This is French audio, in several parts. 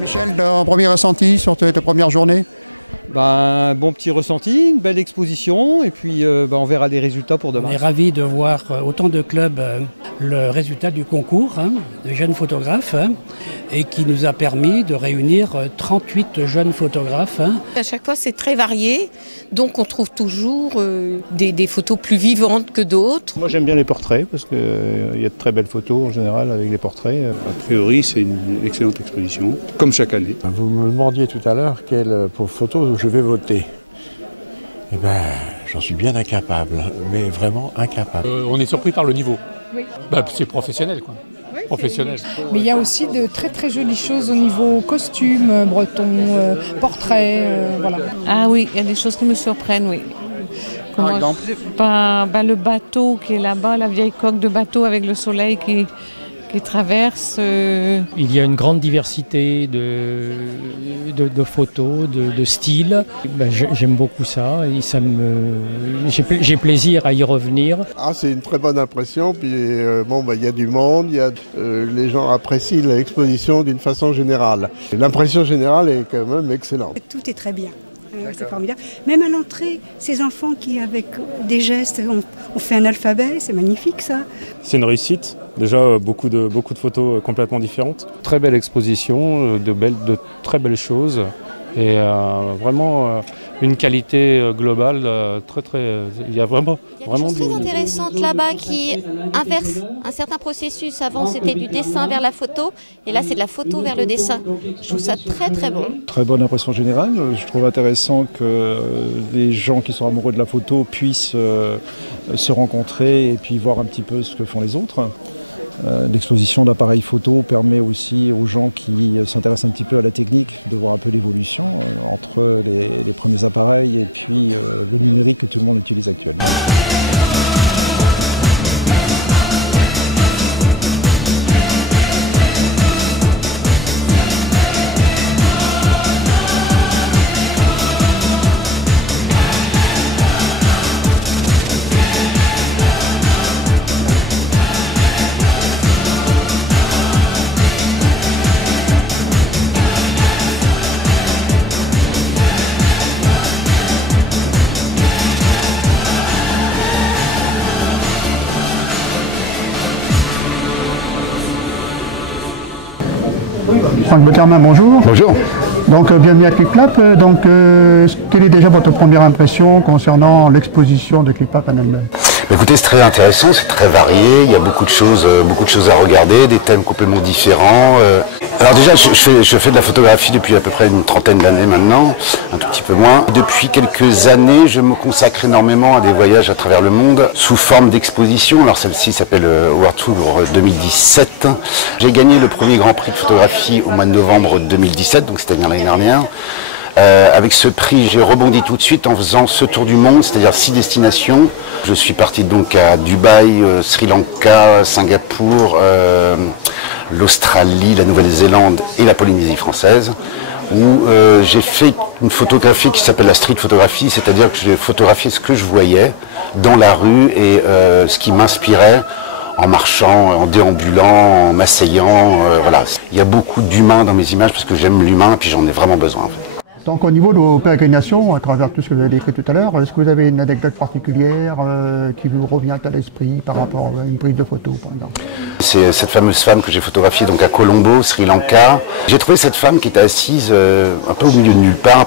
Michel, ton premier ressenti sur tes premières journées? Un bon petit ressenti, une belle exposition et puis on verra les résultats pour demain. On est ravis de voir autant de clubs le résultat du concours de jeunes photographes et qui nous a permis de réunir 38 jeunes photographes. À chaque fois c'est très varié, donc on trouve toujours des photos plus vivantes que d'autres. Moi j'aime bien les portraits parce qu'il y a de très belles photos en général avec les portraits. A priori c'est une excellente exposition, comme chaque année. Vous me demandiez tout à l'heure quelle photo je vais voter. Eh bien, j'en suis bien incapable, mais vraiment incapable. On est surpris par le niveau. Oui. C'est professionnel, quoi. Oui, professionnel. Mais il y a aussi de très très jolies choses au niveau costume, breton, portrait, voilà. Ah oui, il y a des choses qui me surprennent, oui. Par exemple le bateau qui est là-bas, la vieille coque de bateau avec le soleil qui traverse. Il y a une grande diversité de photos, de styles. J'aime beaucoup ça et j'ai plaisir à y revenir. C'est une très bonne impression. Puis il y a du monde, les gens apprécient l'exposition d'une façon générale. L'impression générale est quand même excellente. Tout est très bien. C'est formidable. Même à l'entrée, ces enfants qui, avec des gestes, ont fait un alphabet, c'est magnifique ça. C'est une réussite. Déjà, beaucoup de photos complètement différentes. Très belle exposition, de très belles choses. Et vraiment une qualité globale il y a vraiment des choses très intéressantes là-bas qui inversent un certain processus. Avant c'était du dessin vers la photo et là c'est de la photo vers le dessin. Je trouve ça très très bon. Très bonne impression générale. Je trouve intéressant que les gens qui sont amoureux de la photo puissent se rencontrer et puis voir un petit peu ce que font les autres. L'exposition d'appareils photo permet aussi aux gens qui s'intéressent un petit peu à la technique de voir un peu l'évolution entre les premiers appareils et puis le numérique que tout le monde utilise actuellement. Franck Butterman, bonjour. Bonjour. Donc bienvenue à ClickClap. Quelle est déjà votre première impression concernant l'exposition de ClickClap en elle-même? Écoutez, c'est très intéressant, c'est très varié, il y a beaucoup de choses à regarder, des thèmes complètement différents. Alors déjà, je fais de la photographie depuis à peu près une trentaine d'années maintenant, un tout petit peu moins. Depuis quelques années, je me consacre énormément à des voyages à travers le monde sous forme d'exposition. Alors celle-ci s'appelle World Tour 2017. J'ai gagné le premier Grand Prix de photographie au mois de novembre 2017, donc c'était l'année dernière. Avec ce prix, j'ai rebondi tout de suite en faisant ce tour du monde, c'est-à-dire 6 destinations. Je suis parti donc à Dubaï, Sri Lanka, Singapour, l'Australie, la Nouvelle-Zélande et la Polynésie française, où j'ai fait une photographie qui s'appelle la street photographie, c'est-à-dire que j'ai photographié ce que je voyais dans la rue et ce qui m'inspirait en marchant, en déambulant, en m'asseyant, voilà. Il y a beaucoup d'humain dans mes images parce que j'aime l'humain et puis j'en ai vraiment besoin en fait. Donc au niveau de vos pérégrinations, à travers tout ce que vous avez décrit tout à l'heure, est-ce que vous avez une anecdote particulière qui vous revient à l'esprit par rapport à une prise de photo par exemple? C'est cette fameuse femme que j'ai photographiée donc à Colombo, Sri Lanka. J'ai trouvé cette femme qui était assise un peu au milieu de nulle part.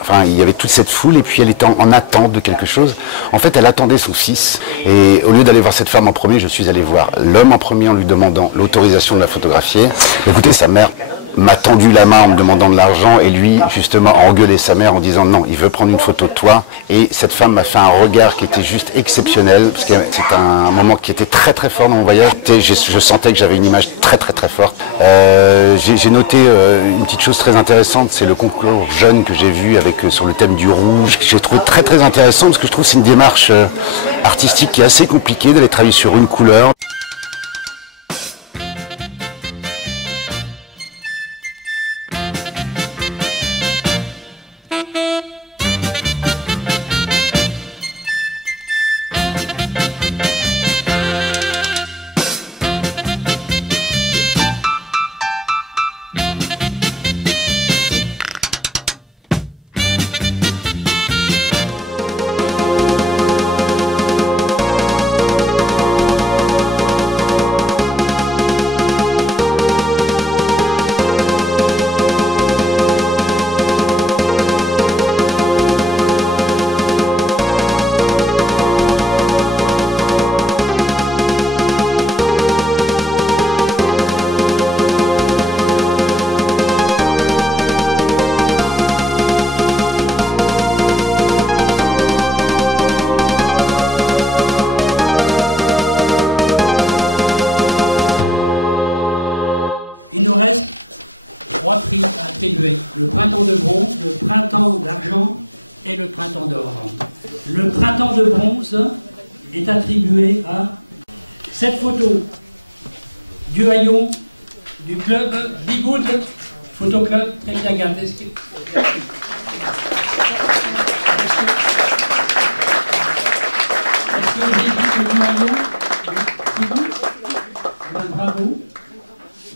Enfin, il y avait toute cette foule et puis elle était en attente de quelque chose. En fait, elle attendait son fils et au lieu d'aller voir cette femme en premier, je suis allé voir l'homme en premier en lui demandant l'autorisation de la photographier. Écoutez, sa mère m'a tendu la main en me demandant de l'argent et lui justement a engueulé sa mère en disant non, il veut prendre une photo de toi. Et cette femme m'a fait un regard qui était juste exceptionnel parce que c'est un moment qui était très très fort dans mon voyage. Je sentais que j'avais une image très très très forte. J'ai noté une petite chose très intéressante, c'est le concours jeune que j'ai vu avec sur le thème du rouge. J'ai trouvé très très intéressant parce que je trouve que c'est une démarche artistique qui est assez compliquée d'aller travailler sur une couleur. prix attribués. Le printemps de bronze, le printemps d'argent et le printemps d'or. Le printemps de bronze est attribué à cette photo du haillon du club Bigoud Photo Club Tréviagat. Est-ce que vous avez dit du haillon Bigoud? Bravo.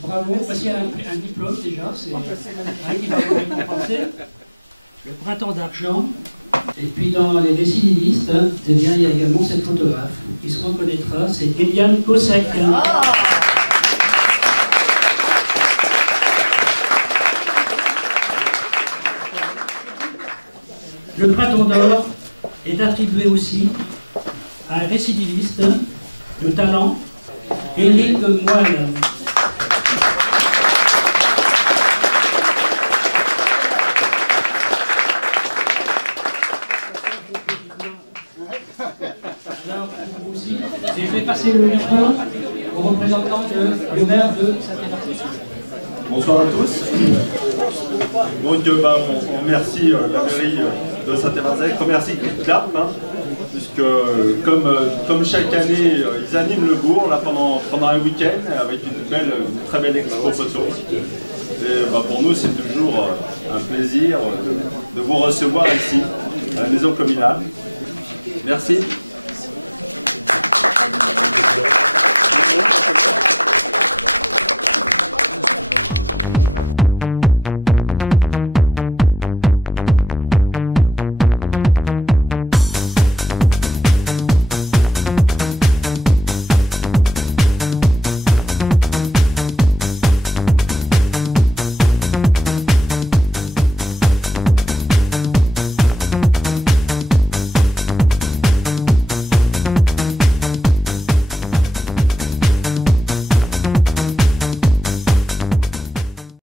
Bravo, parce qu'il y a un diplôme déjà, c'est un qui va vous récompenser. Le printemps d'argent. Et puis dans les décidilistes, eh bien, il y a également cette photographe qui se reconnaîtra, c'est Eliane Kossek. Le printemps d'or est attribué aussi à un récidiviste de talent, Éric Moine. Alors, vous aussi, et je vais passer le micro au représentant du maire de Saint-Évarzec. Bonsoir à tous. Donc on remercie la mairie de Saint-Évarzec, on remercie ClickClap, puisque comme chaque année, ils animent le bourg là, pendant un week-end avec une très belle expo photo. Et pour nous, c'est toujours un plaisir de vous recevoir ici, à la maison communale. Merci.